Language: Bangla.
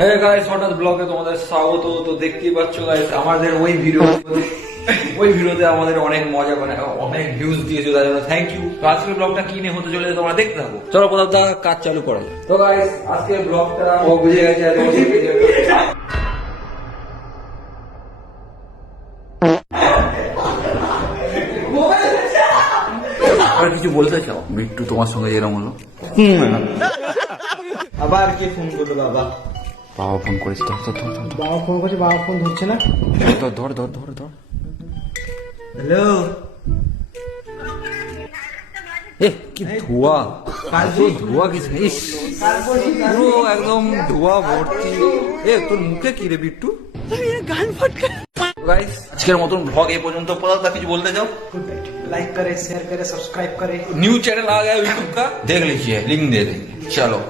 হ্যাঁ গাইস, হঠাৎ ব্লগে তোমাদের স্বাগত। তো দেখতেই পাচ্ছ গাইস, আমাদের ওই ভিডিওতে আমাদের অনেক মজা করে অনেক ভিউজ দিয়েছো, তার জন্য থ্যাংক ইউ। তো আজকের ব্লগটা কি নিয়ে হতে চলেছে তোমরা দেখতে থাকো। চলো কোথাও কাজ চালু করা যায়। তো গাইস আজকের ব্লগটা ও বুঝে গেছে আর কিছু বলতে চাও বিট্টু, তোমার সঙ্গে যেরকম হলো? আবার কে ফোন করলো? বাবা বাবা ফোন করেছে। বাবা ফোন করছে, বাবা ফোন ধরছে না। ধর। হ্যালো, এ কি ধোয়া, ধোয়া কি ইস, পুরো একদম ধোয়া ভর্তি। এ তোর মুখে কি রে বিট্টু? গান ফটকা। গাইস আজকের মতন ব্লগ এই পর্যন্ত। পড়া কিছু বলতে চাও? लाइक करे, शेयर करे, सब्सक्राइब करे। न्यू चैनल आ गया यूट्यूब का, देख लीजिए, लिंक दे देंगे। चलो